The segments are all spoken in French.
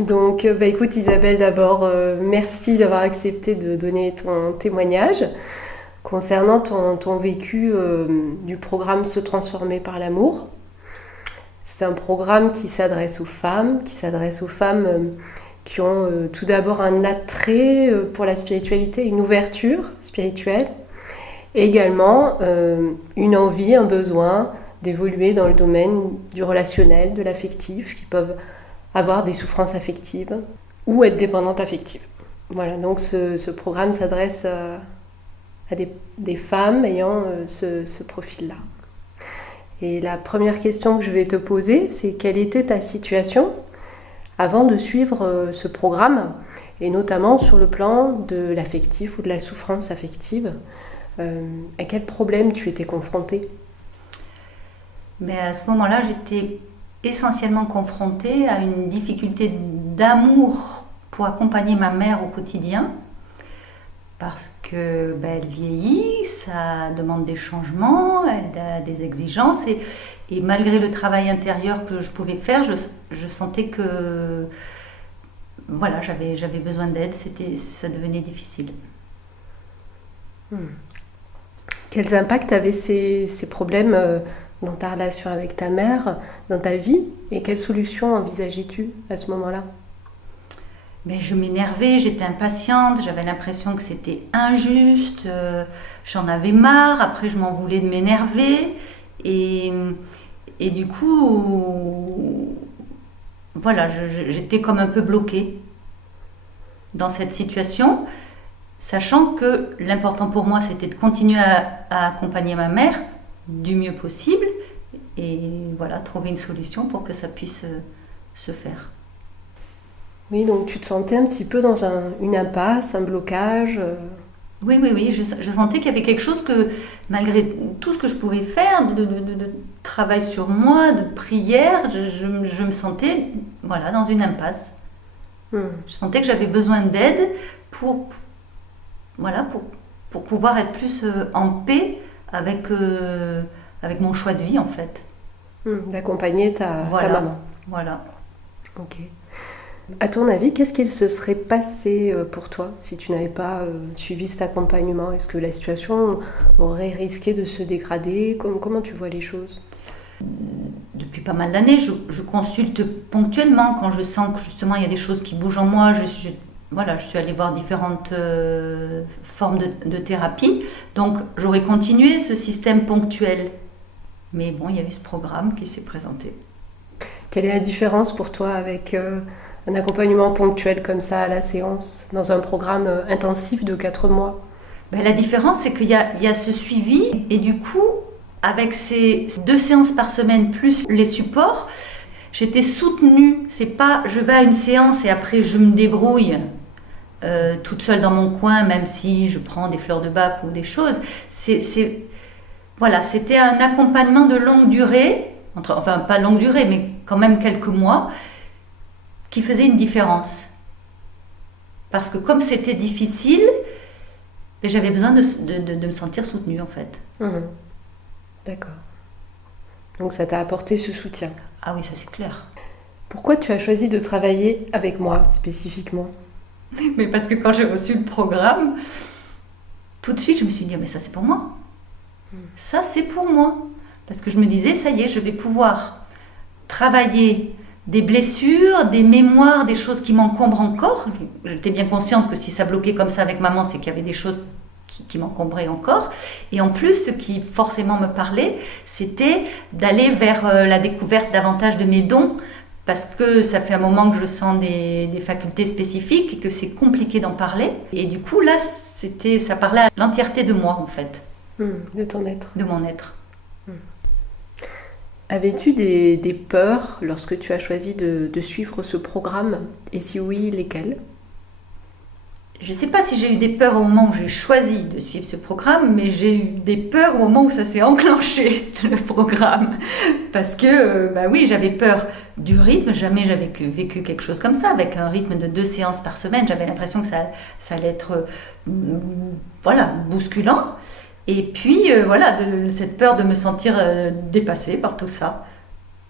Donc, écoute Isabelle, d'abord, merci d'avoir accepté de donner ton témoignage concernant ton vécu du programme Se transformer par l'amour. C'est un programme qui s'adresse aux femmes, qui ont tout d'abord un attrait pour la spiritualité, une ouverture spirituelle, et également une envie, un besoin d'évoluer dans le domaine du relationnel, de l'affectif, qui peuvent avoir des souffrances affectives ou être dépendantes affectives. Voilà, donc ce programme s'adresse à des femmes ayant ce profil-là. Et la première question que je vais te poser, c'est quelle était ta situation avant de suivre ce programme, et notamment sur le plan de l'affectif ou de la souffrance affective. À quel problème tu étais confrontée ? Mais à ce moment-là, j'étais essentiellement confrontée à une difficulté d'amour pour accompagner ma mère au quotidien, parce que elle vieillit, ça demande des changements, elle a des exigences, et malgré le travail intérieur que je pouvais faire, je sentais que voilà, j'avais besoin d'aide, ça devenait difficile. Quels impacts avaient ces problèmes dans ta relation avec ta mère, dans ta vie, et quelles solutions envisageais-tu à ce moment-là ? Je m'énervais, j'étais impatiente, j'avais l'impression que c'était injuste, j'en avais marre, après je m'en voulais de m'énerver, et du coup, voilà, j'étais comme un peu bloquée dans cette situation, sachant que l'important pour moi c'était de continuer à accompagner ma mère du mieux possible, et voilà, trouver une solution pour que ça puisse se faire. Oui, donc tu te sentais un petit peu dans une impasse, un blocage. Oui, je sentais qu'il y avait quelque chose que, malgré tout ce que je pouvais faire, de travail sur moi, de prière, je me sentais dans une impasse. Je sentais que j'avais besoin d'aide pour pouvoir être plus en paix avec mon choix de vie, en fait. D'accompagner ta maman. Voilà. Ok. À ton avis, qu'est-ce qu'il se serait passé pour toi si tu n'avais pas suivi cet accompagnement ? Est-ce que la situation aurait risqué de se dégrader ? Comment tu vois les choses ? Depuis pas mal d'années, je consulte ponctuellement quand je sens que justement il y a des choses qui bougent en moi. Je suis allée voir différentes formes de thérapie. Donc j'aurais continué ce système ponctuel. Mais bon, il y a eu ce programme qui s'est présenté. Quelle est la différence pour toi avec un accompagnement ponctuel comme ça à la séance, dans un programme intensif de 4 mois ? La différence, c'est qu'il y a ce suivi, et du coup, avec ces 2 séances par semaine plus les supports, j'étais soutenue. C'est pas je vais à une séance et après je me débrouille toute seule dans mon coin, même si je prends des fleurs de bac ou des choses. C'était un accompagnement de longue durée, enfin pas longue durée, mais quand même quelques mois, qui faisait une différence. Parce que comme c'était difficile, j'avais besoin de me sentir soutenue, en fait. D'accord. Donc ça t'a apporté ce soutien. Ah oui, ça c'est clair. Pourquoi tu as choisi de travailler avec moi spécifiquement ? Mais parce que quand j'ai reçu le programme, tout de suite je me suis dit, mais ça c'est pour moi. Ça c'est pour moi. Parce que je me disais, ça y est, je vais pouvoir travailler des blessures, des mémoires, des choses qui m'encombrent encore. J'étais bien consciente que si ça bloquait comme ça avec maman, c'est qu'il y avait des choses qui m'encombraient encore. Et en plus, ce qui forcément me parlait, c'était d'aller vers la découverte davantage de mes dons, parce que ça fait un moment que je sens des facultés spécifiques et que c'est compliqué d'en parler. Et du coup, là, ça parlait à l'entièreté de moi, en fait. De ton être. De mon être. Avais-tu des peurs lorsque tu as choisi de suivre ce programme ? Et si oui, lesquelles ? Je ne sais pas si j'ai eu des peurs au moment où j'ai choisi de suivre ce programme, mais j'ai eu des peurs au moment où ça s'est enclenché, le programme. Parce que, oui, j'avais peur du rythme. Jamais j'avais vécu quelque chose comme ça, avec un rythme de 2 séances par semaine. J'avais l'impression que ça allait être bousculant. Et puis, cette peur de me sentir dépassée par tout ça.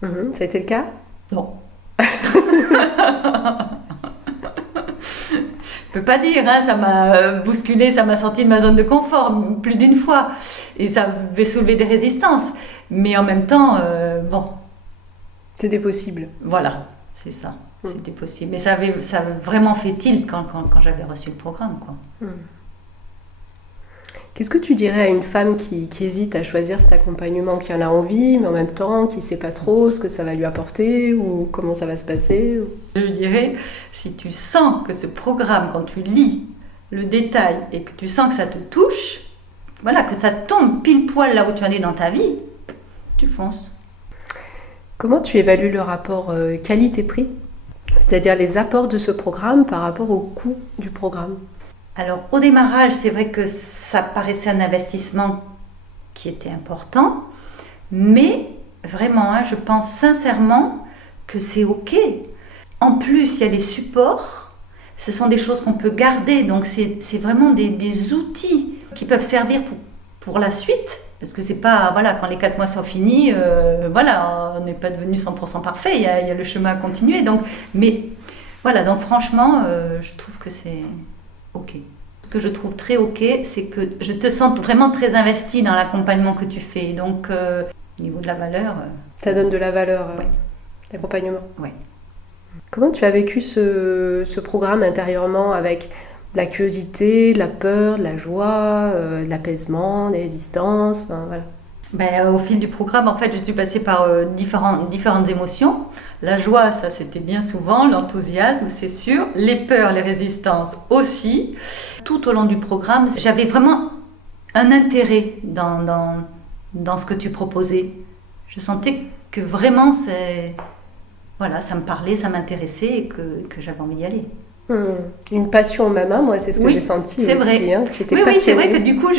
Ça a été le cas ? Non. Je peux pas dire, hein, ça m'a bousculé, ça m'a sorti de ma zone de confort plus d'une fois. Et ça avait soulevé des résistances. Mais en même temps, bon. C'était possible. Voilà, c'est ça. C'était possible. Mais ça avait vraiment fait tilt quand j'avais reçu le programme, quoi. Qu'est-ce que tu dirais à une femme qui hésite à choisir cet accompagnement, qui en a envie, mais en même temps qui ne sait pas trop ce que ça va lui apporter ou comment ça va se passer? Je lui dirais, si tu sens que ce programme, quand tu lis le détail et que tu sens que ça te touche, voilà, que ça tombe pile poil là où tu en es dans ta vie, tu fonces. Comment tu évalues le rapport qualité-prix? C'est-à-dire les apports de ce programme par rapport au coût du programme? Alors, au démarrage, c'est vrai que ça paraissait un investissement qui était important, mais vraiment, hein, je pense sincèrement que c'est OK. En plus, il y a les supports, ce sont des choses qu'on peut garder, donc c'est vraiment des outils qui peuvent servir pour la suite, parce que c'est pas, voilà, quand les 4 mois sont finis, voilà, on n'est pas devenu 100% parfait, il y a le chemin à continuer, donc, mais voilà, donc franchement, je trouve que c'est OK. Ce que je trouve très OK, c'est que je te sens vraiment très investie dans l'accompagnement que tu fais. Donc, au niveau de la valeur... Ça donne de la valeur, ouais. L'accompagnement. Oui. Comment tu as vécu ce programme intérieurement avec de la curiosité, de la peur, de la joie, de l'apaisement, des résistances, enfin, voilà. Au fil du programme, en fait, je suis passée par différentes émotions. La joie, ça c'était bien souvent, l'enthousiasme, c'est sûr, les peurs, les résistances aussi. Tout au long du programme, j'avais vraiment un intérêt dans ce que tu proposais. Je sentais que vraiment, voilà, ça me parlait, ça m'intéressait et que j'avais envie d'y aller. Une passion même, hein, moi c'est ce que j'ai senti aussi. Vrai. Hein, tu étais oui, passionnée. c'est vrai que du coup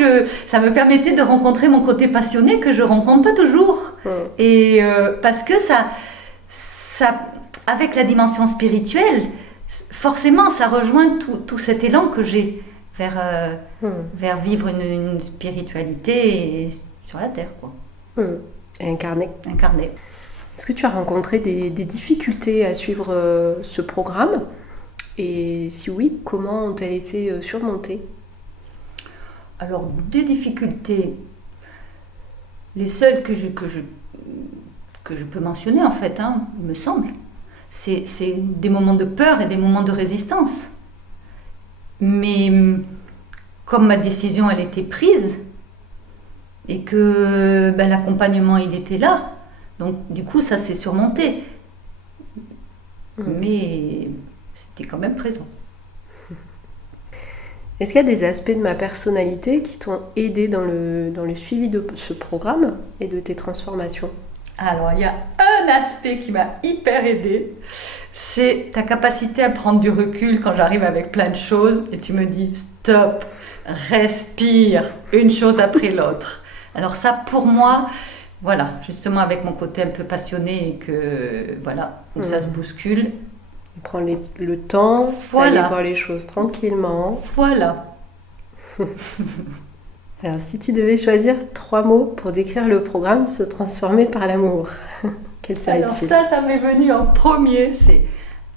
ça me permettait de rencontrer mon côté passionné que je rencontre pas toujours. Et parce que ça, avec la dimension spirituelle, forcément ça rejoint tout cet élan que j'ai vers vivre une spiritualité sur la terre, quoi. Et incarner. Est-ce que tu as rencontré des difficultés à suivre ce programme? Et si oui, comment ont-elles été surmontées? Alors, des difficultés, les seules que je peux mentionner en fait, hein, il me semble, c'est des moments de peur et des moments de résistance. Mais comme ma décision elle était prise et que l'accompagnement il était là, donc du coup ça s'est surmonté. Mais c'était quand même présent. Est-ce qu'il y a des aspects de ma personnalité qui t'ont aidé dans le suivi de ce programme et de tes transformations? Alors, il y a un aspect qui m'a hyper aidée, c'est ta capacité à prendre du recul quand j'arrive avec plein de choses et tu me dis stop, respire, une chose après l'autre. Alors ça, pour moi, voilà, justement avec mon côté un peu passionné et que, voilà, où ça se bouscule, prendre le temps d'aller voir les choses tranquillement. Voilà. Alors, si tu devais choisir 3 mots pour décrire le programme Se transformer par l'amour, quels seraient-ils? Alors ça m'est venu en premier, c'est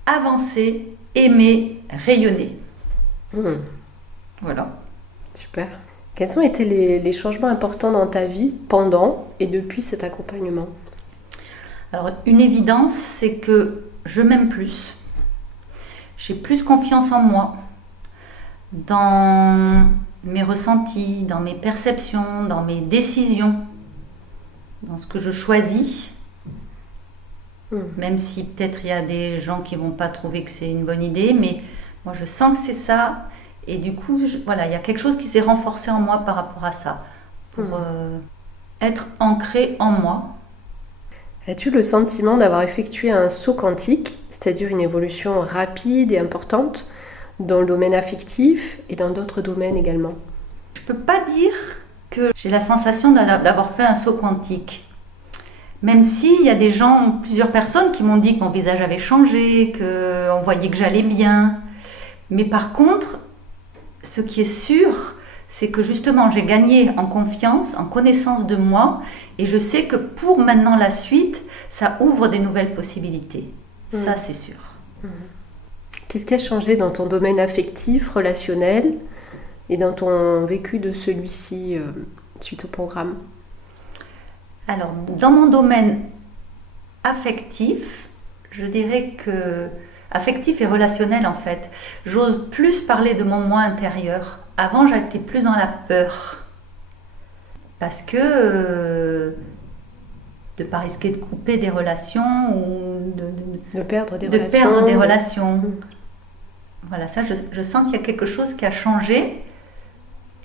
avancer, aimer, rayonner. Voilà. Super. Quels ont été les changements importants dans ta vie pendant et depuis cet accompagnement? Alors, une évidence, c'est que je m'aime plus. J'ai plus confiance en moi, dans mes ressentis, dans mes perceptions, dans mes décisions, dans ce que je choisis. Même si peut-être il y a des gens qui ne vont pas trouver que c'est une bonne idée, mais moi je sens que c'est ça. Et du coup, voilà, il y a quelque chose qui s'est renforcé en moi par rapport à ça, pour être ancré en moi. As-tu le sentiment d'avoir effectué un saut quantique, c'est-à-dire une évolution rapide et importante dans le domaine affectif et dans d'autres domaines également? Je ne peux pas dire que j'ai la sensation d'avoir fait un saut quantique. Même s'il y a plusieurs personnes qui m'ont dit que mon visage avait changé, qu'on voyait que j'allais bien. Mais par contre, ce qui est sûr, c'est que justement j'ai gagné en confiance, en connaissance de moi, et je sais que pour maintenant la suite, ça ouvre des nouvelles possibilités. Ça, c'est sûr. Qu'est-ce qui a changé dans ton domaine affectif, relationnel et dans ton vécu de celui-ci suite au programme? Alors, dans mon domaine affectif, je dirais que affectif et relationnel en fait, j'ose plus parler de mon moi intérieur. Avant, j'étais plus dans la peur parce que de ne pas risquer de couper des relations ou de perdre des relations. Perdre des relations. Voilà, ça, je sens qu'il y a quelque chose qui a changé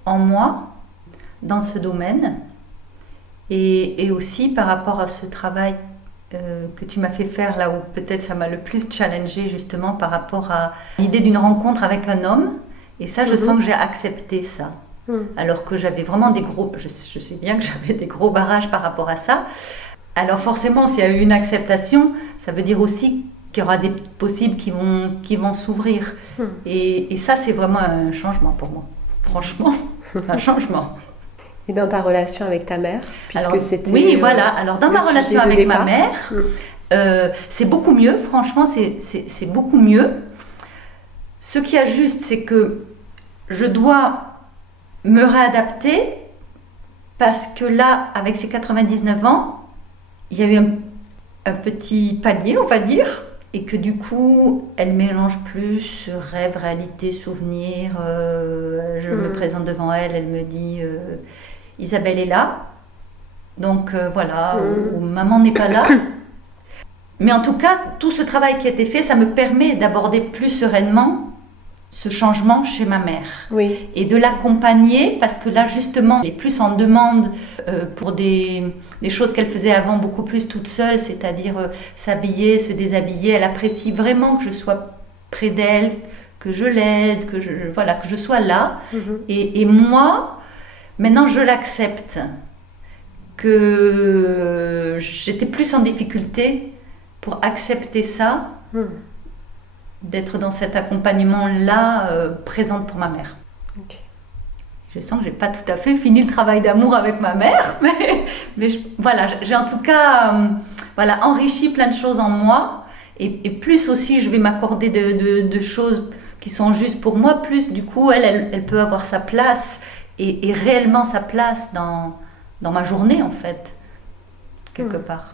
en moi dans ce domaine et aussi par rapport à ce travail que tu m'as fait faire là où peut-être ça m'a le plus challengé justement par rapport à l'idée d'une rencontre avec un homme et ça je sens que j'ai accepté ça alors que j'avais vraiment des gros je sais bien que j'avais des gros barrages par rapport à ça. Alors forcément s'il y a eu une acceptation ça veut dire aussi qu'il y aura des possibles qui vont s'ouvrir et ça c'est vraiment un changement pour moi franchement un changement. Et dans ta relation avec ta mère, puisque alors, c'était oui, voilà. Alors, dans ma relation avec ma mère, c'est beaucoup mieux. Franchement, c'est beaucoup mieux. Ce qui est juste, c'est que je dois me réadapter parce que là, avec ses 99 ans, il y a eu un petit palier, on va dire, et que du coup, elle mélange plus rêve, réalité, souvenir. Je me présente devant elle, elle me dit... Isabelle est là, donc voilà, ou maman n'est pas là. Mais en tout cas, tout ce travail qui a été fait, ça me permet d'aborder plus sereinement ce changement chez ma mère. Oui. Et de l'accompagner, parce que là, justement, elle est plus en demande pour des choses qu'elle faisait avant beaucoup plus toute seule, c'est-à-dire s'habiller, se déshabiller. Elle apprécie vraiment que je sois près d'elle, que je l'aide, que je sois là. Et moi... Maintenant, je l'accepte, que j'étais plus en difficulté pour accepter ça, d'être dans cet accompagnement-là présente pour ma mère. Okay. Je sens que je n'ai pas tout à fait fini le travail d'amour avec ma mère, mais voilà, j'ai en tout cas enrichi plein de choses en moi, et plus aussi je vais m'accorder de choses qui sont justes pour moi, plus du coup elle peut avoir sa place, et réellement sa place dans ma journée, en fait, quelque part.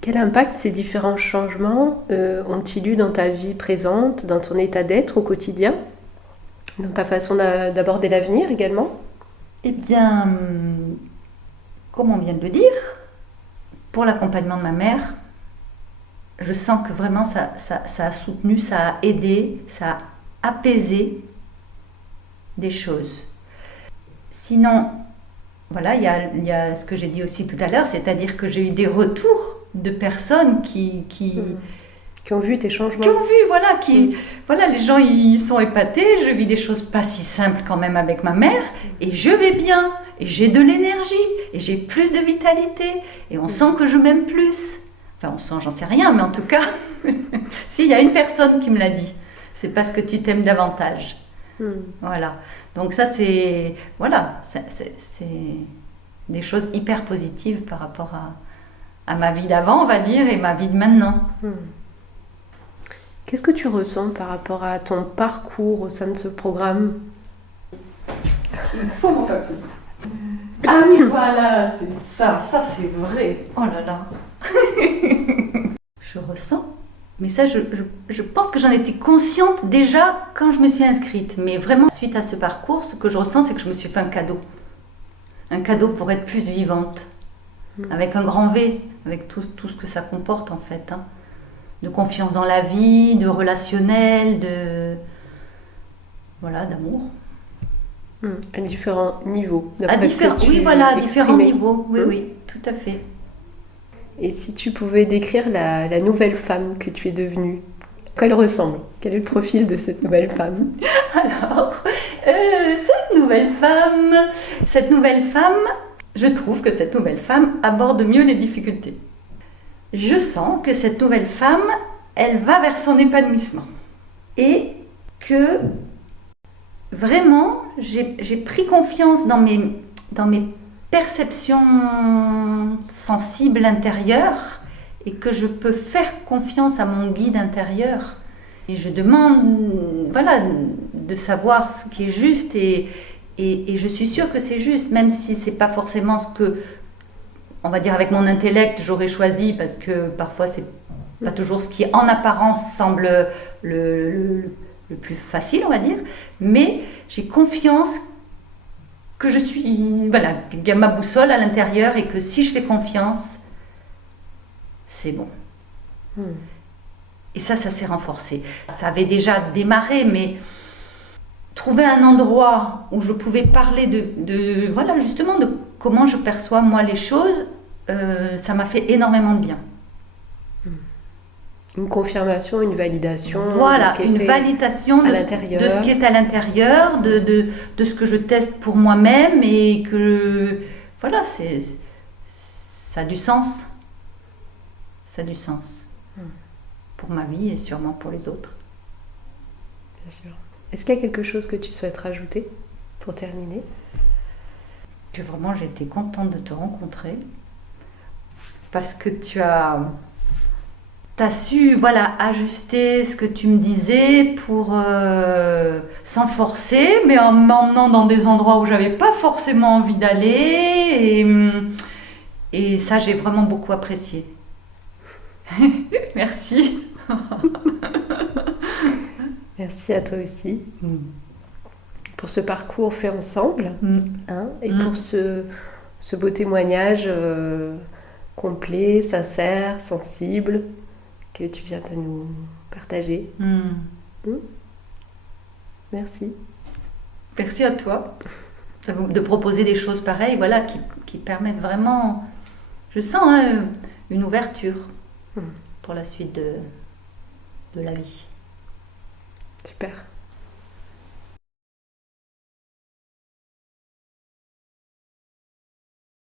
Quel impact ces différents changements ont-ils eu dans ta vie présente, dans ton état d'être au quotidien, dans ta façon d'aborder l'avenir également? Eh bien, comme on vient de le dire, pour l'accompagnement de ma mère, je sens que vraiment ça a soutenu, ça a aidé, ça a apaisé des choses. Sinon, voilà, il y a ce que j'ai dit aussi tout à l'heure, c'est-à-dire que j'ai eu des retours de personnes qui ont vu tes changements. Qui ont vu, voilà, les gens ils sont épatés, je vis des choses pas si simples quand même avec ma mère, et je vais bien, et j'ai de l'énergie, et j'ai plus de vitalité, et on sent que je m'aime plus. Enfin, on sent, j'en sais rien, mais en tout cas, s'il y a une personne qui me l'a dit, c'est parce que tu t'aimes davantage. Voilà. Donc ça, c'est des choses hyper positives par rapport à ma vie d'avant, on va dire, et ma vie de maintenant. Qu'est-ce que tu ressens par rapport à ton parcours au sein de ce programme? Il faut mon papier. Ah oui, voilà, c'est ça c'est vrai. Oh là là. Je ressens. Mais ça, je pense que j'en étais consciente déjà quand je me suis inscrite. Mais vraiment, suite à ce parcours, ce que je ressens, c'est que je me suis fait un cadeau. Un cadeau pour être plus vivante. Avec un grand V, avec tout ce que ça comporte en fait. Hein. De confiance dans la vie, de relationnel, d'amour. À différents niveaux. À différents niveaux. Oui, tout à fait. Et si tu pouvais décrire la nouvelle femme que tu es devenue, à quoi elle ressemble? Quel est le profil de cette nouvelle femme? Alors, cette nouvelle femme, je trouve que cette nouvelle femme aborde mieux les difficultés. Je sens que cette nouvelle femme, elle va vers son épanouissement. Et que vraiment, j'ai pris confiance dans mes perception sensible intérieure et que je peux faire confiance à mon guide intérieur Et je demande, voilà, de savoir ce qui est juste et je suis sûre que c'est juste, même si c'est pas forcément ce que, on va dire avec mon intellect, j'aurais choisi, parce que parfois c'est pas toujours ce qui en apparence semble le plus facile, on va dire, mais j'ai confiance que je suis, voilà, qu'il y a ma boussole à l'intérieur et que si je fais confiance, c'est bon. Et ça s'est renforcé. Ça avait déjà démarré, mais trouver un endroit où je pouvais parler voilà, justement, de comment je perçois moi les choses, ça m'a fait énormément de bien. Une confirmation, une validation. Voilà, une validation de ce qui est à l'intérieur, de ce que je teste pour moi-même et que, voilà, ça a du sens. Ça a du sens. Pour ma vie et sûrement pour les autres. Bien sûr. Est-ce qu'il y a quelque chose que tu souhaites rajouter pour terminer? Que vraiment j'ai été contente de te rencontrer parce que tu as su, voilà, ajuster ce que tu me disais pour sans forcer, mais en m'emmenant dans des endroits où j'avais pas forcément envie d'aller et ça j'ai vraiment beaucoup apprécié. Merci. Merci à toi aussi pour ce parcours fait ensemble et pour ce beau témoignage complet, sincère, sensible que tu viens de nous partager. Merci. Merci à toi de proposer des choses pareilles, voilà, qui permettent vraiment, je sens une ouverture pour la suite de la vie. Super.